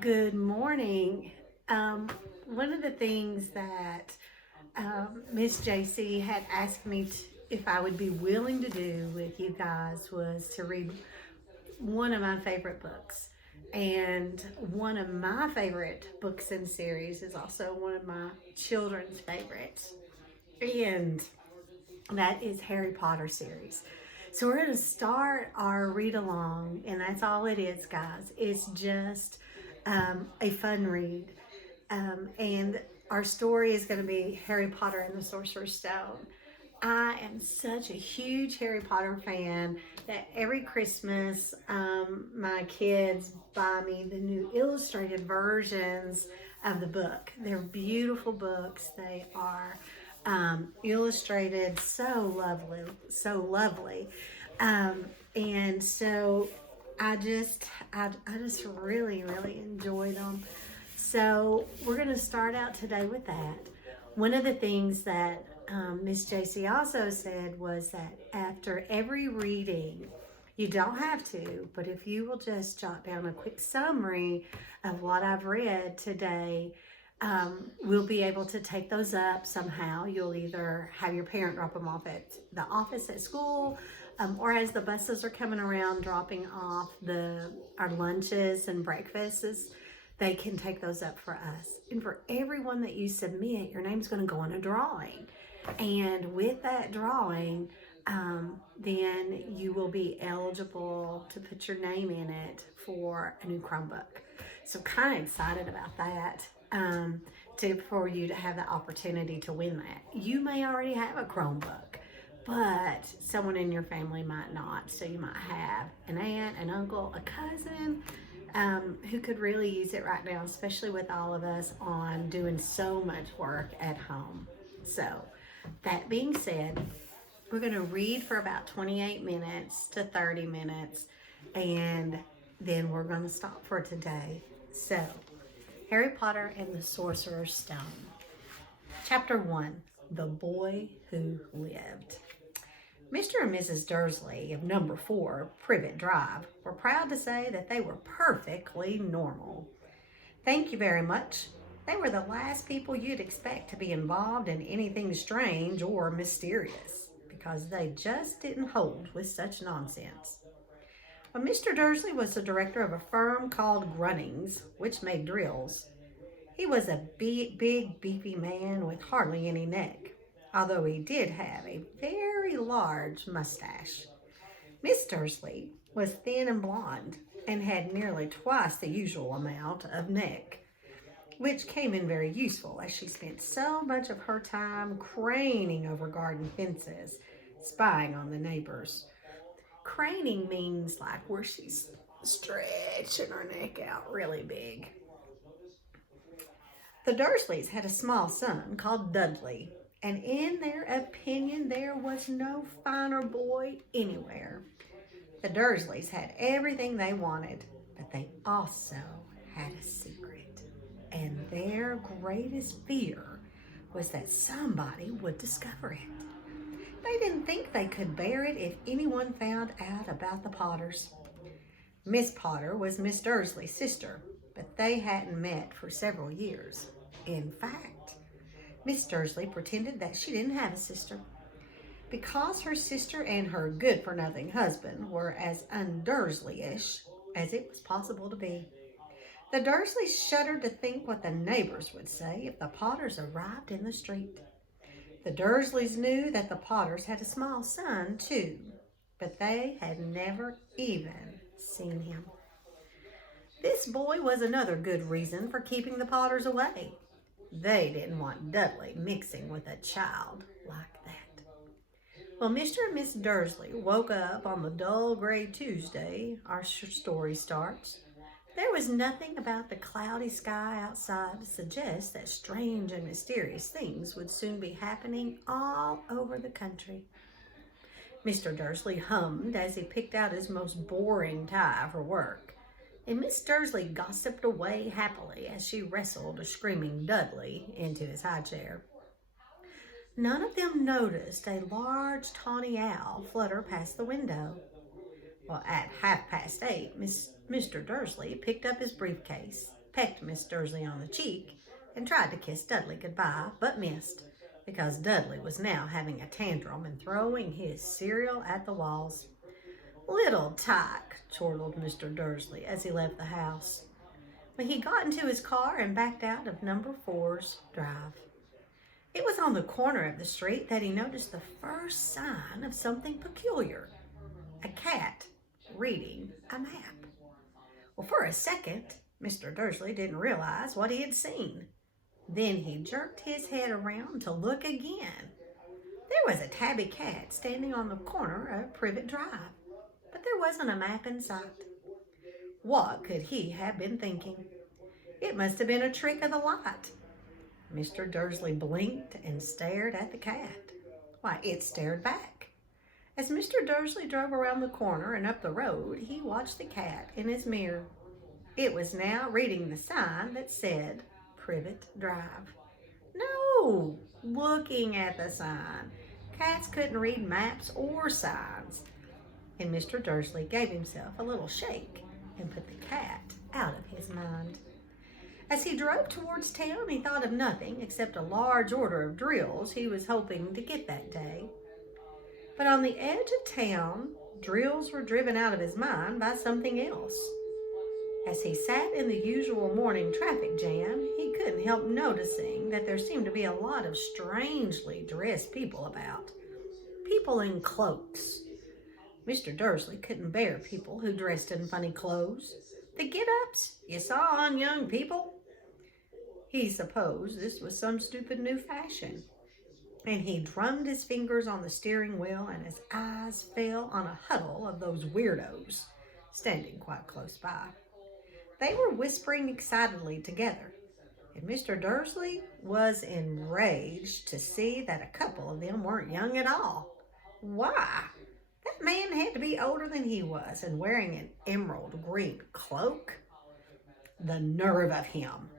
Good morning. One of the things that Miss JC had asked me if I would be willing to do with you guys was to read one of my favorite books. And one of my favorite books in series is also one of my children's favorites. And that is Harry Potter series. So we're going to start our read along, and that's all it is, guys. It's just a fun read. And our story is going to be Harry Potter and the Sorcerer's Stone. I am such a huge Harry Potter fan that every Christmas, my kids buy me the new illustrated versions of the book. They're beautiful books. They are illustrated so lovely, so lovely. And so I just really enjoy them. So we're going to start out today with that. One of the things that Miss JC also said was that after every reading, you don't have to, but if you will just jot down a quick summary of what I've read today, we'll be able to take those up somehow. You'll either have your parent drop them off at the office at school, or as the buses are coming around dropping off our lunches and breakfasts, they can take those up for us. And for everyone that you submit, your name's going to go on a drawing. And with that drawing, then you will be eligible to put your name in it for a new Chromebook. So kind of excited about that, for you to have the opportunity to win that. You may already have a Chromebook, but someone in your family might not. So you might have an aunt, an uncle, a cousin, who could really use it right now, especially with all of us on doing so much work at home. So that being said, we're going to read for about 28 minutes to 30 minutes, and then we're going to stop for today. So, Harry Potter and the Sorcerer's Stone. Chapter 1, The Boy Who Lived. Mr. and Mrs. Dursley of number 4 Privet Drive were proud to say that they were perfectly normal. Thank you very much. They were the last people you'd expect to be involved in anything strange or mysterious, because they just didn't hold with such nonsense. Well, Mr. Dursley was the director of a firm called Grunnings, which made drills. He was a big, beefy man with hardly any neck, although he did have a very large mustache. Miss Dursley was thin and blonde and had nearly twice the usual amount of neck, which came in very useful as she spent so much of her time craning over garden fences, spying on the neighbors. Craning means like where she's stretching her neck out really big. The Dursleys had a small son called Dudley, and in their opinion, there was no finer boy anywhere. The Dursleys had everything they wanted, but they also had a secret. And their greatest fear was that somebody would discover it. They didn't think they could bear it if anyone found out about the Potters. Miss Potter was Miss Dursley's sister, but they hadn't met for several years. In fact, Miss Dursley pretended that she didn't have a sister, because her sister and her good-for-nothing husband were as un-Dursley-ish as it was possible to be. The Dursleys shuddered to think what the neighbors would say if the Potters arrived in the street. The Dursleys knew that the Potters had a small son, too, but they had never even seen him. This boy was another good reason for keeping the Potters away. They didn't want Dudley mixing with a child like that. Well, Mr. and Miss Dursley woke up on the dull gray Tuesday our story starts. There was nothing about the cloudy sky outside to suggest that strange and mysterious things would soon be happening all over the country. Mr. Dursley hummed as he picked out his most boring tie for work, and Miss Dursley gossiped away happily as she wrestled a screaming Dudley into his high chair. None of them noticed a large tawny owl flutter past the window. Well, at 8:30, Mr. Dursley picked up his briefcase, pecked Miss Dursley on the cheek, and tried to kiss Dudley goodbye, but missed, because Dudley was now having a tantrum and throwing his cereal at the walls. "Little tyke," chortled Mr. Dursley as he left the house, when he got into his car and backed out of number 4's drive. It was on the corner of the street that he noticed the first sign of something peculiar: a cat reading a map. Well, for a second, Mr. Dursley didn't realize what he had seen. Then he jerked his head around to look again. There was a tabby cat standing on the corner of Privet Drive, but there wasn't a map in sight. What could he have been thinking? It must have been a trick of the light. Mr. Dursley blinked and stared at the cat. Why, it stared back. As Mr. Dursley drove around the corner and up the road, he watched the cat in his mirror. It was now reading the sign that said Privet Drive. No, looking at the sign. Cats couldn't read maps or signs. And Mr. Dursley gave himself a little shake and put the cat out of his mind. As he drove towards town, he thought of nothing except a large order of drills he was hoping to get that day. But on the edge of town, drills were driven out of his mind by something else. As he sat in the usual morning traffic jam, he couldn't help noticing that there seemed to be a lot of strangely dressed people about. People in cloaks. Mr. Dursley couldn't bear people who dressed in funny clothes. The get-ups you saw on young people. He supposed this was some stupid new fashion, and he drummed his fingers on the steering wheel, and his eyes fell on a huddle of those weirdos standing quite close by. They were whispering excitedly together, and Mr. Dursley was enraged to see that a couple of them weren't young at all. Why? That man had to be older than he was and wearing an emerald green cloak. The nerve of him!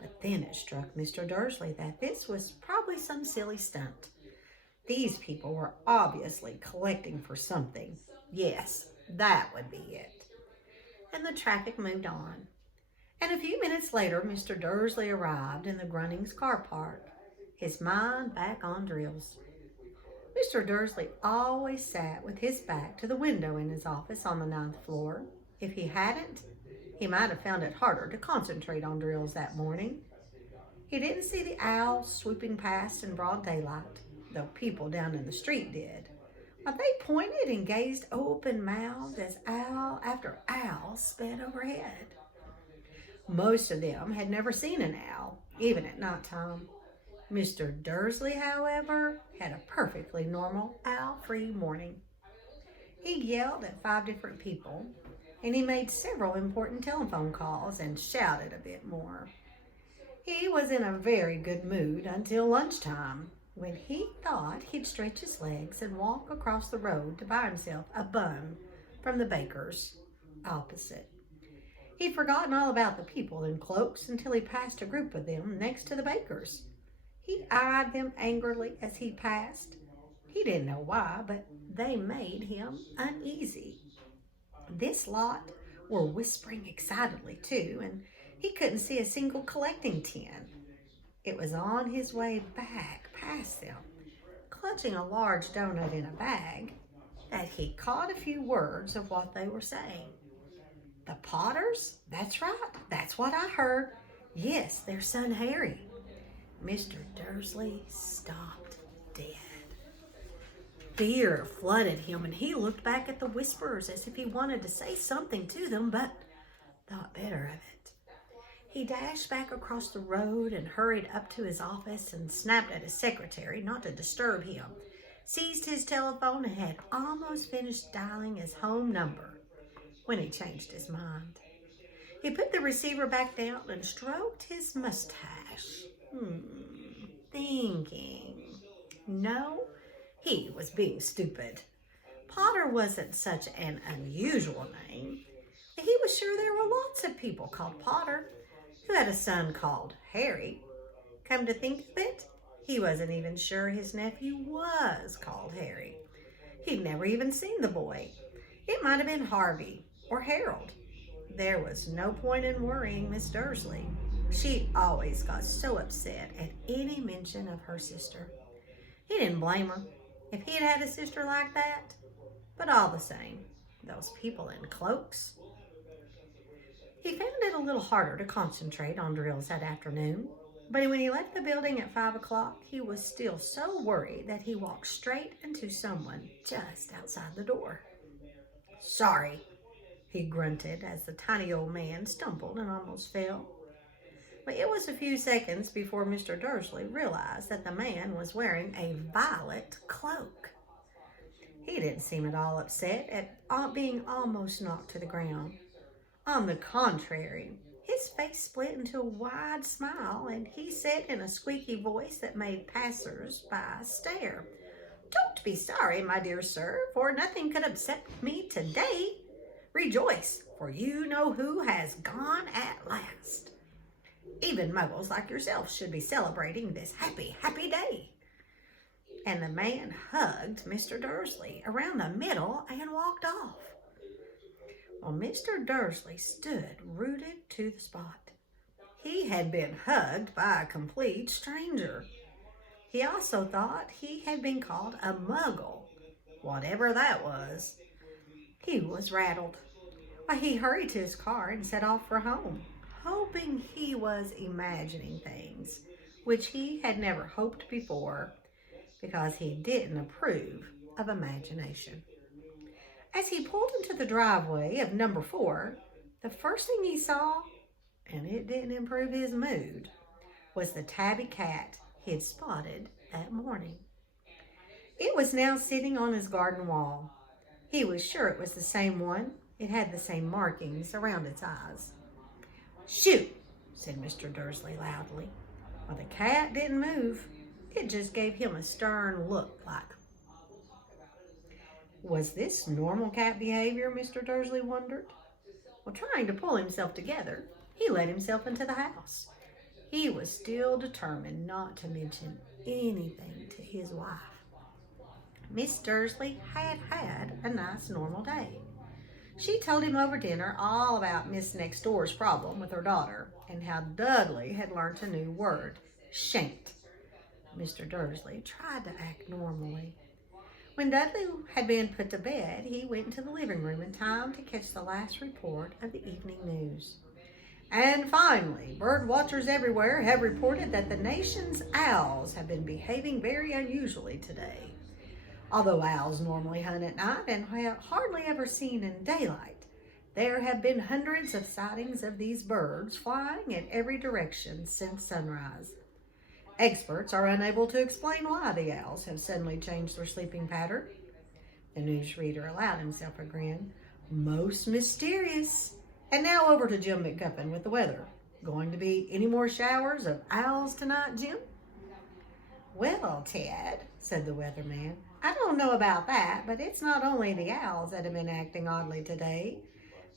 But then it struck Mr. Dursley that this was probably some silly stunt. These people were obviously collecting for something. Yes, that would be it. And the traffic moved on. And a few minutes later, Mr. Dursley arrived in the Grunnings car park, his mind back on drills. Mr. Dursley always sat with his back to the window in his office on the 9th floor. If he hadn't, he might have found it harder to concentrate on drills that morning. He didn't see the owls swooping past in broad daylight, though people down in the street did. But they pointed and gazed open-mouthed as owl after owl sped overhead. Most of them had never seen an owl, even at nighttime. Mr. Dursley, however, had a perfectly normal owl-free morning. He yelled at 5 different people, and he made several important telephone calls and shouted a bit more. He was in a very good mood until lunchtime, when he thought he'd stretch his legs and walk across the road to buy himself a bun from the baker's opposite. He'd forgotten all about the people in cloaks until he passed a group of them next to the baker's. He eyed them angrily as he passed. He didn't know why, but they made him uneasy. This lot were whispering excitedly too, and he couldn't see a single collecting tin. It was on his way back past them, clutching a large donut in a bag, that he caught a few words of what they were saying. The Potters? That's right. That's what I heard. Yes, their son Harry. Mr. Dursley stopped dead. Fear flooded him, and he looked back at the whisperers as if he wanted to say something to them, but thought better of it. He dashed back across the road and hurried up to his office and snapped at his secretary not to disturb him, seized his telephone, and had almost finished dialing his home number when he changed his mind. He put the receiver back down and stroked his mustache, thinking. No, he was being stupid. Potter wasn't such an unusual name. He was sure there were lots of people called Potter who had a son called Harry. Come to think of it, he wasn't even sure his nephew was called Harry. He'd never even seen the boy. It might have been Harvey or Harold. There was no point in worrying Miss Dursley. She always got so upset at any mention of her sister. He didn't blame her if he'd had a sister like that, but all the same, those people in cloaks. He found it a little harder to concentrate on drills that afternoon, but when he left the building at 5 o'clock, he was still so worried that he walked straight into someone just outside the door. "Sorry," he grunted as the tiny old man stumbled and almost fell. But it was a few seconds before Mr. Dursley realized that the man was wearing a violet cloak. He didn't seem at all upset at being almost knocked to the ground. On the contrary, his face split into a wide smile, and he said in a squeaky voice that made passers-by stare, "Don't be sorry, my dear sir, for nothing could upset me today. Rejoice, for you know who has gone at last. Even muggles like yourself should be celebrating this happy, happy day." And the man hugged Mr. Dursley around the middle and walked off. Well, Mr. Dursley stood rooted to the spot. He had been hugged by a complete stranger. He also thought he had been called a muggle, whatever that was. He was rattled. Why, he hurried to his car and set off for home, hoping he was imagining things, which he had never hoped before, because he didn't approve of imagination. As he pulled into the driveway of number 4, the first thing he saw, and it didn't improve his mood, was the tabby cat he had spotted that morning. It was now sitting on his garden wall. He was sure it was the same one. It had the same markings around its eyes. "Shoot," said Mr. Dursley loudly. Well, the cat didn't move. It just gave him a stern look like. Was this normal cat behavior, Mr. Dursley wondered? Well, trying to pull himself together, he let himself into the house. He was still determined not to mention anything to his wife. Miss Dursley had had a nice normal day. She told him over dinner all about Miss Next Door's problem with her daughter and how Dudley had learned a new word, shan't. Mr. Dursley tried to act normally. When Dudley had been put to bed, he went into the living room in time to catch the last report of the evening news. And finally, bird watchers everywhere have reported that the nation's owls have been behaving very unusually today. Although owls normally hunt at night and are hardly ever seen in daylight, there have been hundreds of sightings of these birds flying in every direction since sunrise. Experts are unable to explain why the owls have suddenly changed their sleeping pattern. The newsreader allowed himself a grin. Most mysterious. And now over to Jim McGuffin with the weather. Going to be any more showers of owls tonight, Jim? "Well, Ted," said the weatherman, "I don't know about that, but it's not only the owls that have been acting oddly today.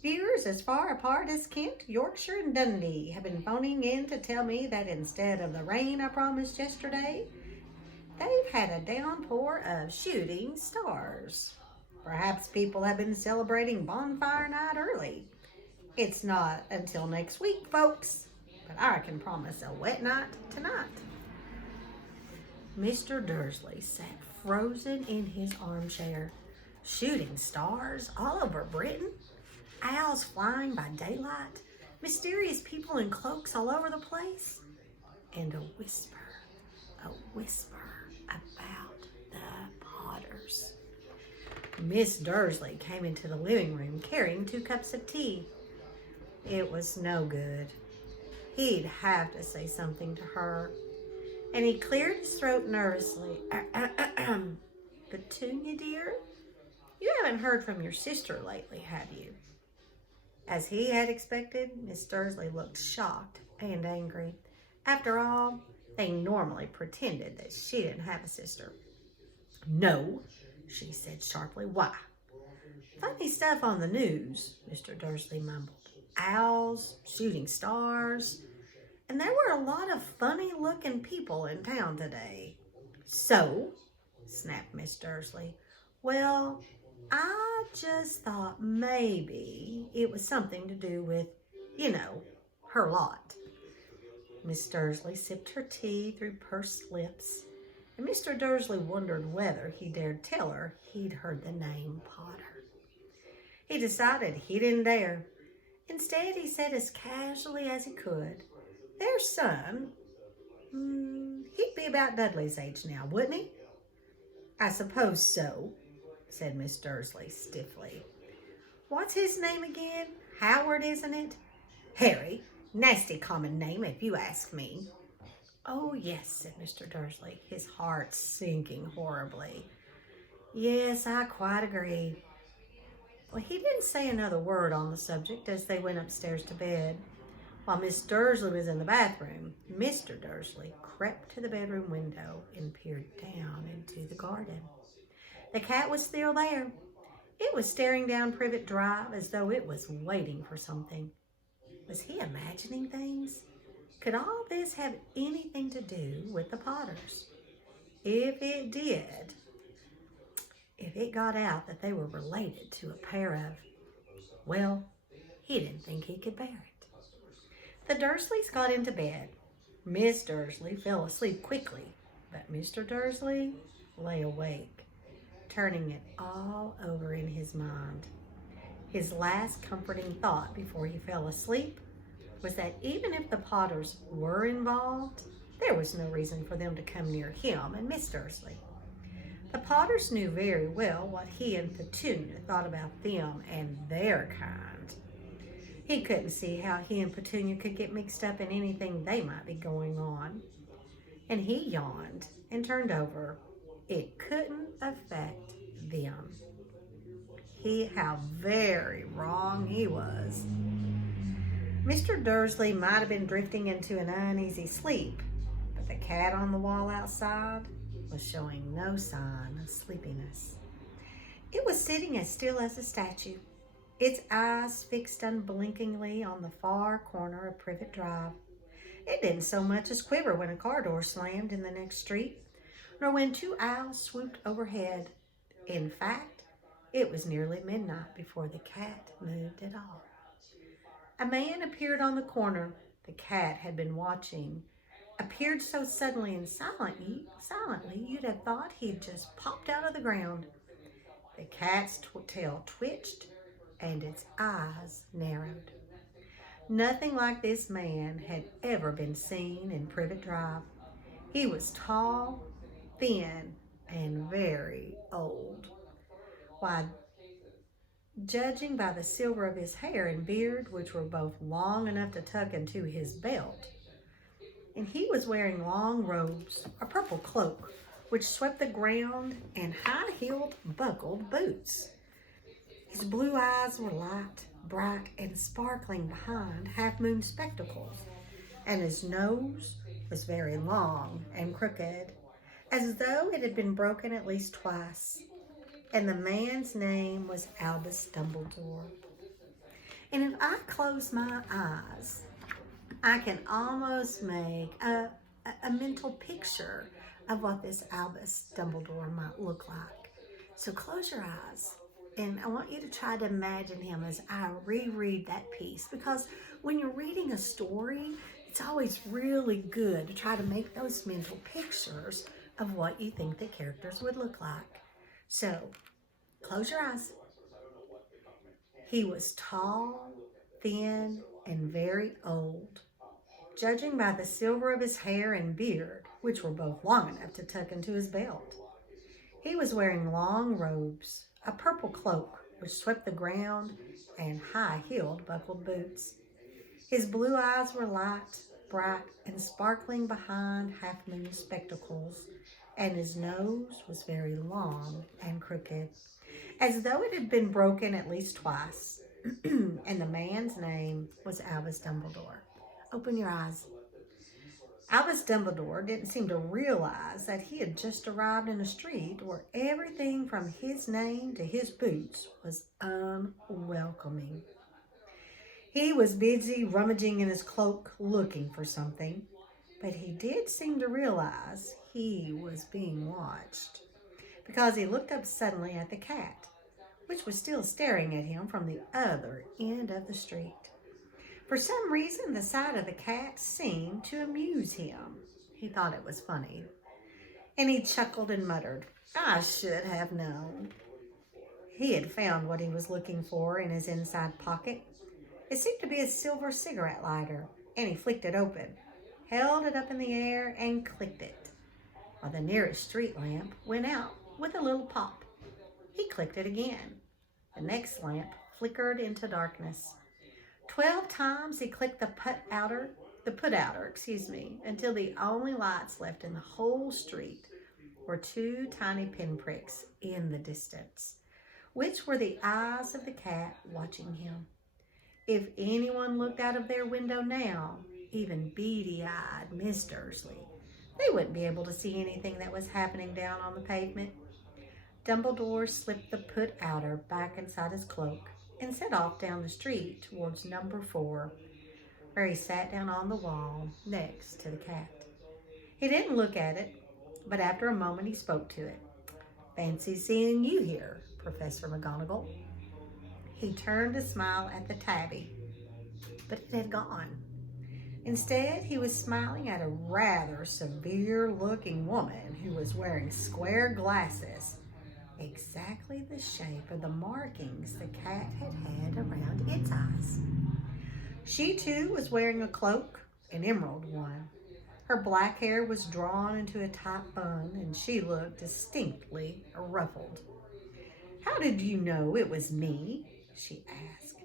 Viewers as far apart as Kent, Yorkshire, and Dundee have been phoning in to tell me that instead of the rain I promised yesterday, they've had a downpour of shooting stars. Perhaps people have been celebrating bonfire night early. It's not until next week, folks, but I can promise a wet night tonight." Mr. Dursley sat frozen in his armchair. Shooting stars all over Britain? Owls flying by daylight? Mysterious people in cloaks all over the place? And a whisper about the Potters. Miss Dursley came into the living room carrying 2 cups of tea. It was no good. He'd have to say something to her. And he cleared his throat nervously. "Petunia, dear, you haven't heard from your sister lately, have you?" As he had expected, Miss Dursley looked shocked and angry. After all, they normally pretended that she didn't have a sister. "No," she said sharply. "Why?" "Funny stuff on the news," Mr. Dursley mumbled. "Owls, shooting stars, and there were a lot of funny-looking people in town today." "So?" snapped Miss Dursley. "Well, I just thought maybe it was something to do with, you know, her lot. Miss Dursley sipped her tea through pursed lips, and Mr. Dursley wondered whether he dared tell her he'd heard the name Potter. He decided he didn't dare. Instead, he said as casually as he could, "Their son, he'd be about Dudley's age now, wouldn't he?" "I suppose so," said Miss Dursley stiffly. "What's his name again? Howard, isn't it?" "Harry. Nasty common name, if you ask me." "Oh, yes," said Mr. Dursley, his heart sinking horribly. "Yes, I quite agree." Well, he didn't say another word on the subject as they went upstairs to bed. While Miss Dursley was in the bathroom, Mr. Dursley crept to the bedroom window and peered down into the garden. The cat was still there. It was staring down Privet Drive as though it was waiting for something. Was he imagining things? Could all this have anything to do with the Potters? If it did, if it got out that they were related to a pair of, well, he didn't think he could bear it. The Dursleys got into bed. Miss Dursley fell asleep quickly, but Mr. Dursley lay awake, turning it all over in his mind. His last comforting thought before he fell asleep was that even if the Potters were involved, there was no reason for them to come near him and Miss Dursley. The Potters knew very well what he and Petunia thought about them and their kind. He couldn't see how he and Petunia could get mixed up in anything they might be going on. And he yawned and turned over. It couldn't affect them. How very wrong he was. Mr. Dursley might have been drifting into an uneasy sleep, but the cat on the wall outside was showing no sign of sleepiness. It was sitting as still as a statue, its eyes fixed unblinkingly on the far corner of Privet Drive. It didn't so much as quiver when a car door slammed in the next street, nor when two owls swooped overhead. In fact, it was nearly midnight before the cat moved at all. A man appeared on the corner. The cat had been watching. Appeared so suddenly and silently you'd have thought he'd just popped out of the ground. The cat's tail twitched and its eyes narrowed. Nothing like this man had ever been seen in Privet Drive. He was tall, thin, and very old. Why, judging by the silver of his hair and beard, which were both long enough to tuck into his belt, and he was wearing long robes, a purple cloak, which swept the ground, and high-heeled, buckled boots. His blue eyes were light, bright, and sparkling behind half-moon spectacles, and his nose was very long and crooked, as though it had been broken at least twice. And the man's name was Albus Dumbledore. And if I close my eyes, I can almost make a mental picture of what this Albus Dumbledore might look like. So close your eyes, and I want you to try to imagine him as I reread that piece, because when you're reading a story, it's always really good to try to make those mental pictures of what you think the characters would look like. So, close your eyes. He was tall, thin, and very old. Judging by the silver of his hair and beard, which were both long enough to tuck into his belt. He was wearing long robes, a purple cloak which swept the ground, and high-heeled buckled boots. His blue eyes were light, bright, and sparkling behind half-moon spectacles, and his nose was very long and crooked, as though it had been broken at least twice. And the man's name was Albus Dumbledore. Open your eyes. Albus Dumbledore didn't seem to realize that he had just arrived in a street where everything from his name to his boots was unwelcoming. He was busy rummaging in his cloak looking for something, but he did seem to realize he was being watched, because he looked up suddenly at the cat, which was still staring at him from the other end of the street. For some reason, the sight of the cat seemed to amuse him. He thought it was funny, and he chuckled and muttered, "I should have known." He had found what he was looking for in his inside pocket. It seemed to be a silver cigarette lighter, and he flicked it open, held it up in the air, and clicked it, while the nearest street lamp went out with a little pop. He clicked it again. The next lamp flickered into darkness. 12 times he clicked the put outer, until the only lights left in the whole street were two tiny pinpricks in the distance, which were the eyes of the cat watching him. If anyone looked out of their window now, even beady-eyed Miss Dursley, they wouldn't be able to see anything that was happening down on the pavement. Dumbledore slipped the put-outer back inside his cloak and set off down the street towards number 4, where he sat down on the wall next to the cat. He didn't look at it, but after a moment he spoke to it. "Fancy seeing you here, Professor McGonagall." He turned to smile at the tabby, but it had gone. Instead, he was smiling at a rather severe-looking woman who was wearing square glasses, exactly the shape of the markings the cat had had around its eyes. She, too, was wearing a cloak, an emerald one. Her black hair was drawn into a tight bun, and she looked distinctly ruffled. "How did you know it was me?" she asked.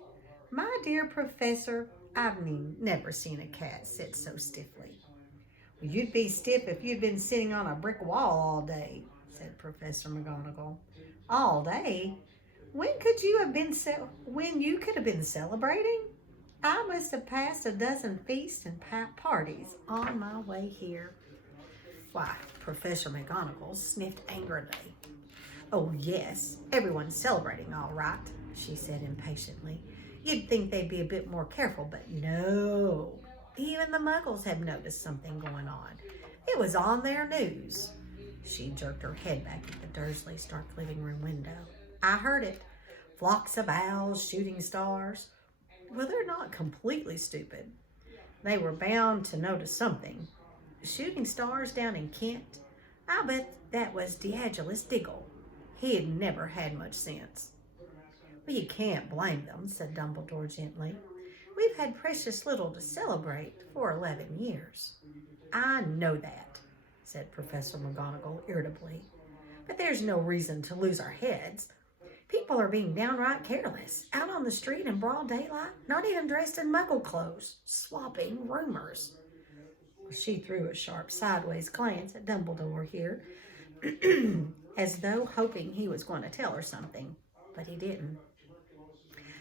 "My dear Professor, I've never seen a cat sit so stiffly." "Well, you'd be stiff if you'd been sitting on a brick wall all day," said Professor McGonagall. "All day? When you could have been celebrating? I must have passed a dozen feasts and parties on my way here." Why, Professor McGonagall sniffed angrily. "Oh, yes, everyone's celebrating all right," she said impatiently. "You'd think they'd be a bit more careful, but no. Even the Muggles have noticed something going on. It was on their news." She jerked her head back at the Dursley Stark living room window. "I heard it. Flocks of owls, shooting stars. Well, they're not completely stupid. They were bound to notice something. Shooting stars down in Kent. I bet that was D'Angelus Diggle. He had never had much sense." "Well, you can't blame them," said Dumbledore gently. "We've had precious little to celebrate for 11 years. "I know that," said Professor McGonagall irritably. "But there's no reason to lose our heads. People are being downright careless, out on the street in broad daylight, not even dressed in Muggle clothes, swapping rumors." She threw a sharp sideways glance at Dumbledore here, as though hoping he was going to tell her something, but he didn't.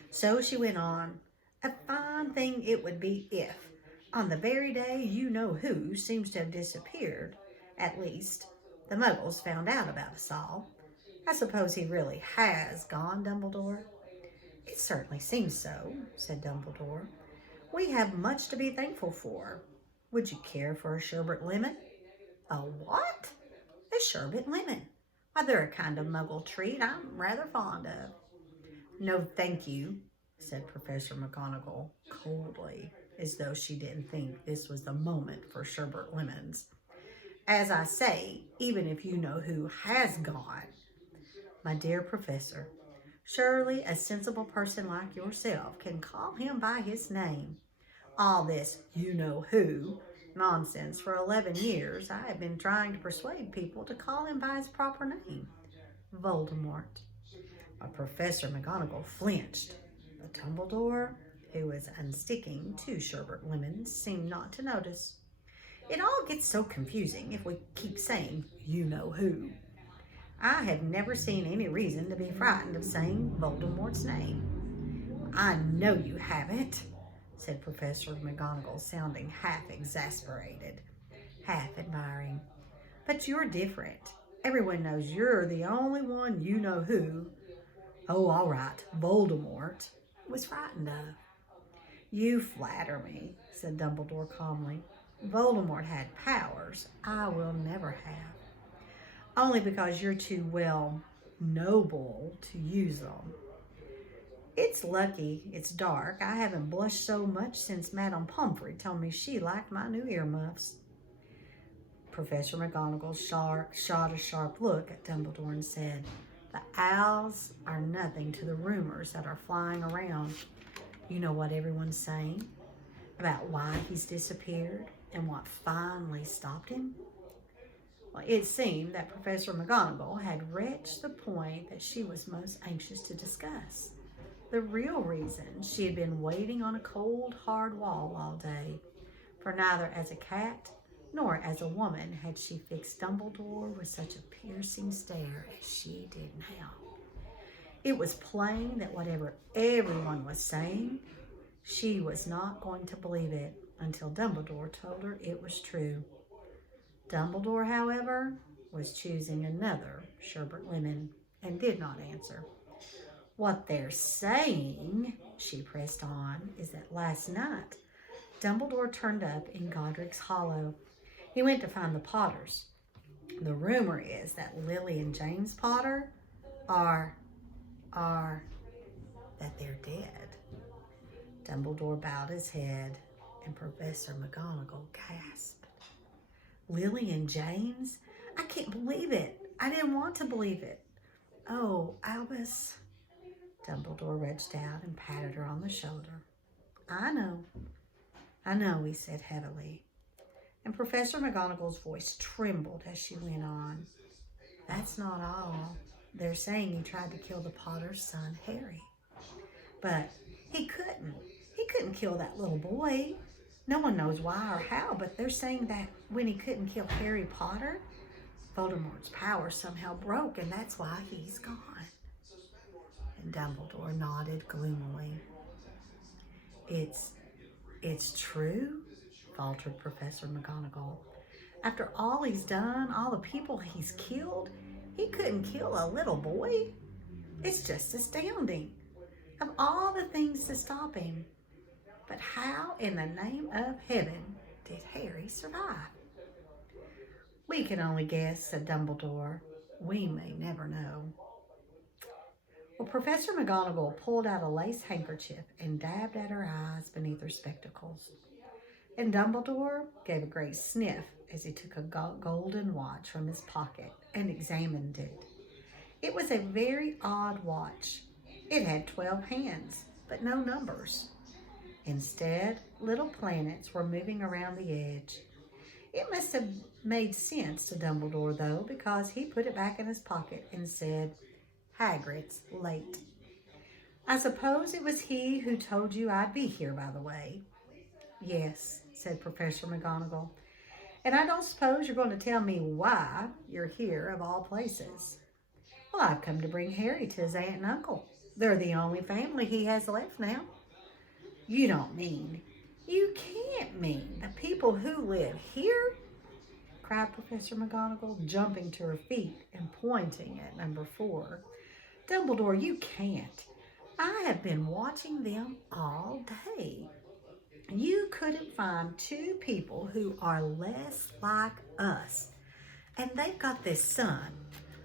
So she went on, "A fine thing it would be if, on the very day you-know-who seems to have disappeared, at least, the Muggles found out about us all. I suppose he really has gone, Dumbledore?" "It certainly seems so," said Dumbledore. "We have much to be thankful for. Would you care for a sherbet lemon?" "A what?" "A sherbet lemon. Why, they're a kind of Muggle treat I'm rather fond of." "No, thank you," said Professor McGonagall coldly, as though she didn't think this was the moment for sherbet lemons. "As I say, even if you know who has gone." "My dear Professor, surely a sensible person like yourself can call him by his name. All this you-know-who nonsense for 11 years I have been trying to persuade people to call him by his proper name, Voldemort." Professor McGonagall flinched, but Dumbledore, who was unsticking 2 sherbet lemons, seemed not to notice. "It all gets so confusing if we keep saying you-know-who. I have never seen any reason to be frightened of saying Voldemort's name." "I know you haven't," said Professor McGonagall, sounding half exasperated, half admiring. "But you're different. Everyone knows you're the only one you-know-who, oh, all right, Voldemort, was frightened of." "You flatter me," said Dumbledore calmly. "Voldemort had powers I will never have. Only because you're too, well, noble to use them. It's lucky it's dark. I haven't blushed so much since Madame Pomfrey told me she liked my new earmuffs. Professor McGonagall shot a sharp look at Dumbledore and said, "The owls are nothing to the rumors that are flying around. You know what everyone's saying about why he's disappeared and what finally stopped him?" Well, it seemed that Professor McGonagall had reached the point that she was most anxious to discuss. The real reason she had been waiting on a cold, hard wall all day. For neither as a cat nor as a woman had she fixed Dumbledore with such a piercing stare as she did now. It was plain that whatever everyone was saying, she was not going to believe it until Dumbledore told her it was true. Dumbledore, however, was choosing another sherbet lemon and did not answer. "What they're saying," she pressed on, "is that last night Dumbledore turned up in Godric's Hollow. He went to find the Potters. The rumor is that Lily and James Potter are that they're dead." Dumbledore bowed his head and Professor McGonagall gasped. "Lily and James? I can't believe it. I didn't want to believe it. Oh, Albus." Dumbledore reached out and patted her on the shoulder. I know, he said heavily. And Professor McGonagall's voice trembled as she went on. "That's not all. They're saying he tried to kill the Potter's son, Harry. But he couldn't. He couldn't kill that little boy. No one knows why or how, but they're saying that when he couldn't kill Harry Potter, Voldemort's power somehow broke, and that's why he's gone." And Dumbledore nodded gloomily. It's true?" faltered Professor McGonagall. "After all he's done, all the people he's killed, he couldn't kill a little boy? It's just astounding. Of all the things to stop him. But how in the name of heaven did Harry survive?" "We can only guess," said Dumbledore. "We may never know." Well, Professor McGonagall pulled out a lace handkerchief and dabbed at her eyes beneath her spectacles. And Dumbledore gave a great sniff as he took a golden watch from his pocket and examined it. It was a very odd watch. It had 12 hands, but no numbers. Instead, little planets were moving around the edge. It must have made sense to Dumbledore, though, because he put it back in his pocket and said, "Hagrid's late." "I suppose it was he who told you I'd be here, by the way." "Yes," said Professor McGonagall. "And I don't suppose you're going to tell me why you're here of all places." "Well, I've come to bring Harry to his aunt and uncle. They're the only family he has left now." "You don't mean, you can't mean the people who live here?" cried Professor McGonagall, jumping to her feet and pointing at number 4. "Dumbledore, you can't. I have been watching them all day. You couldn't find 2 people who are less like us. And they've got this son.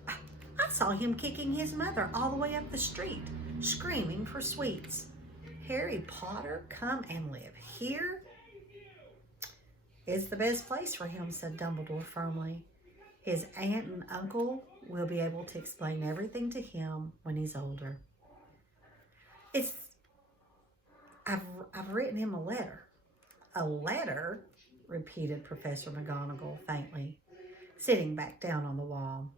I saw him kicking his mother all the way up the street, screaming for sweets. Harry Potter come and live here?" "It's the best place for him," said Dumbledore firmly. "His aunt and uncle will be able to explain everything to him when he's older." I've written him a letter." "A letter?" repeated Professor McGonagall faintly, sitting back down on the wall.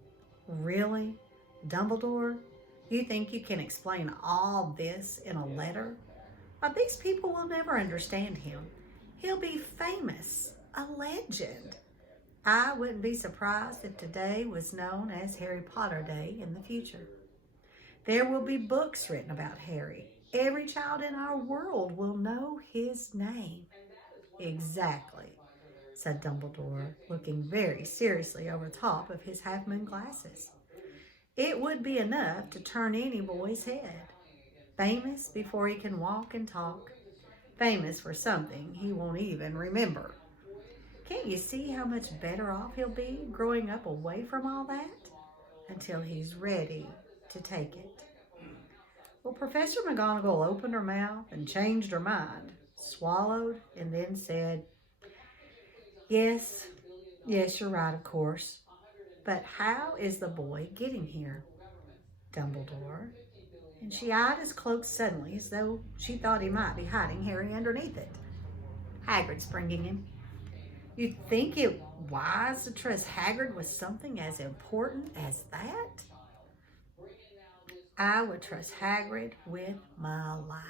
"Really, Dumbledore? You think you can explain all this in a letter? Why, these people will never understand him. He'll be famous, a legend. I wouldn't be surprised if today was known as Harry Potter Day in the future. There will be books written about Harry. Every child in our world will know his name." "Exactly," said Dumbledore, looking very seriously over the top of his half-moon glasses. "It would be enough to turn any boy's head. Famous before he can walk and talk. Famous for something he won't even remember. Can't you see how much better off he'll be growing up away from all that? Until he's ready to take it. Well, Professor McGonagall opened her mouth and changed her mind, swallowed, and then said, Yes, you're right, of course. But how is the boy getting here? Dumbledore. And she eyed his cloak suddenly as though she thought he might be hiding Harry underneath it. Hagrid's bringing him. You'd think it wise to trust Hagrid with something as important as that? I would trust Hagrid with my life,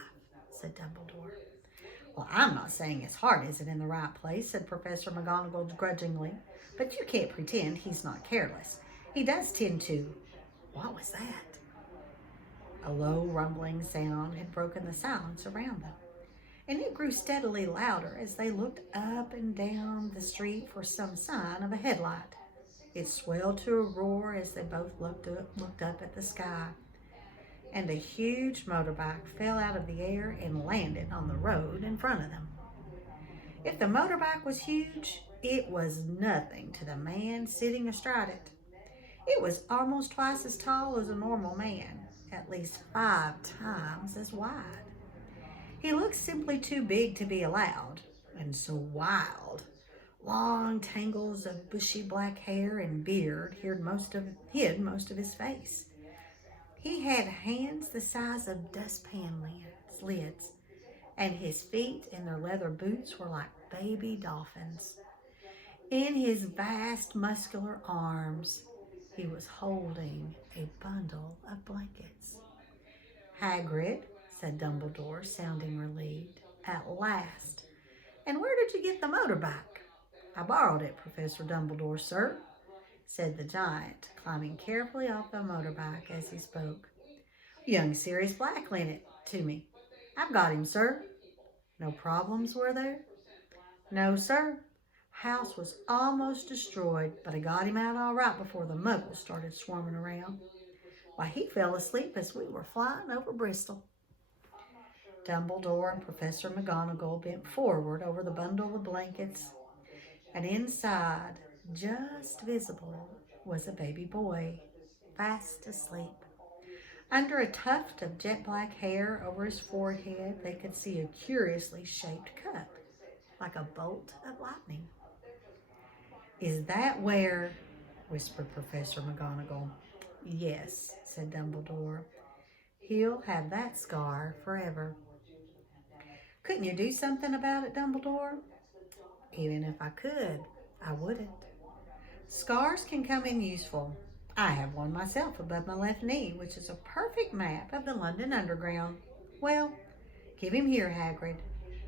said Dumbledore. Well, I'm not saying his heart isn't in the right place, said Professor McGonagall grudgingly, but you can't pretend he's not careless. He does tend to... What was that? A low rumbling sound had broken the silence around them, and it grew steadily louder as they looked up and down the street for some sign of a headlight. It swelled to a roar as they both looked up at the sky, and a huge motorbike fell out of the air and landed on the road in front of them. If the motorbike was huge, it was nothing to the man sitting astride it. It was almost twice as tall as a normal man, at least 5 times as wide. He looked simply too big to be allowed, and so wild. Long tangles of bushy black hair and beard hid most of his face. He had hands the size of dustpan lids, and his feet in their leather boots were like baby dolphins. In his vast muscular arms, he was holding a bundle of blankets. Hagrid, said Dumbledore, sounding relieved. At last. And where did you get the motorbike? I borrowed it, Professor Dumbledore, sir, said the giant, climbing carefully off the motorbike as he spoke. Young Sirius Black lent it to me. I've got him, sir. No problems, were there? No, sir. House was almost destroyed, but I got him out all right before the muggles started swarming around. Why, he fell asleep as we were flying over Bristol. Dumbledore and Professor McGonagall bent forward over the bundle of blankets, and inside, just visible, was a baby boy, fast asleep. Under a tuft of jet black hair over his forehead, they could see a curiously shaped cup, like a bolt of lightning. Is that where, whispered Professor McGonagall. Yes, said Dumbledore. He'll have that scar forever. Couldn't you do something about it, Dumbledore? Even if I could, I wouldn't. Scars can come in useful. I have one myself above my left knee, which is a perfect map of the London Underground. Well, give him here, Hagrid.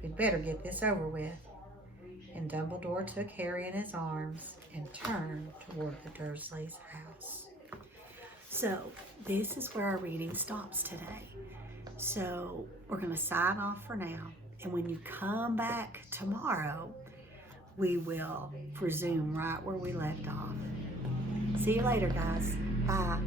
We'd better get this over with. And Dumbledore took Harry in his arms and turned toward the Dursleys' house. So, this is where our reading stops today. So, we're going to sign off for now. And when you come back tomorrow, we will resume right where we left off. See you later, guys. Bye.